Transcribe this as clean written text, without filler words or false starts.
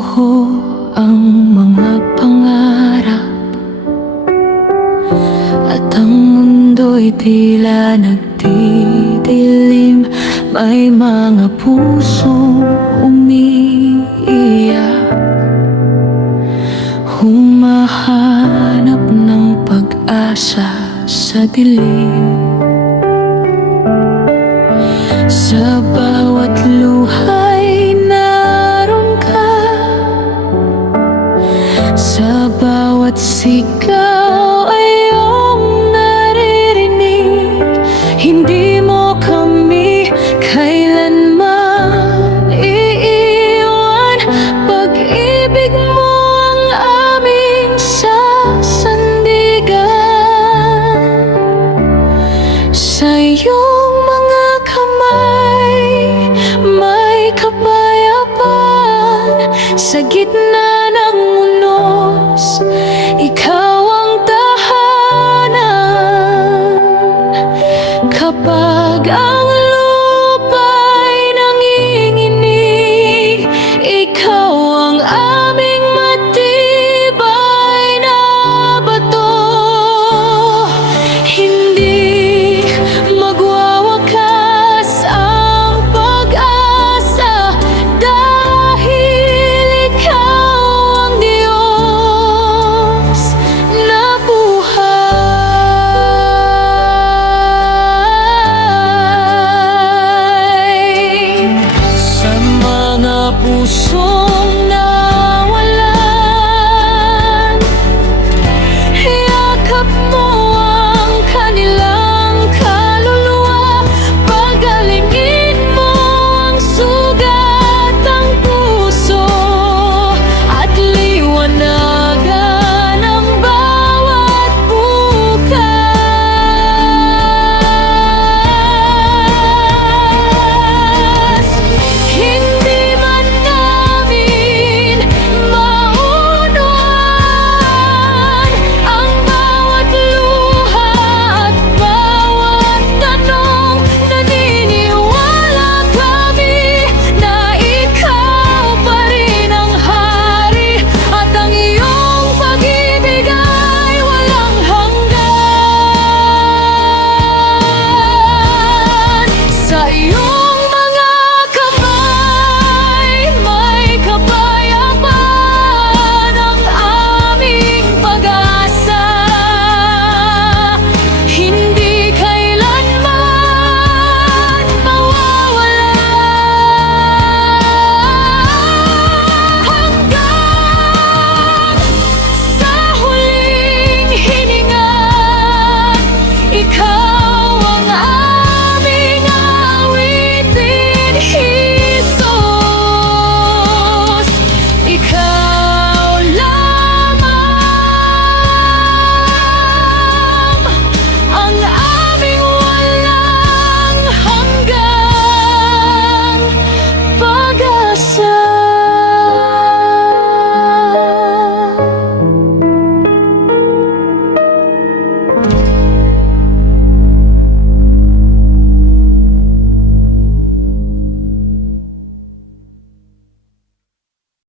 Gumuho ang mga pangarap at ang mundo'y tila nagdidilim. May mga pusong umiiyak, humahanap ng pag-asa sa dilim. Sa bawat luha'y naroon ka, sa bawat sigaw ay iyong naririnig. Hindi mo kami kailanman iiwan, pag-ibig mo ang aming sasandigan. Sa iyong mga kamay may kapayapaan, sa gitna ng unos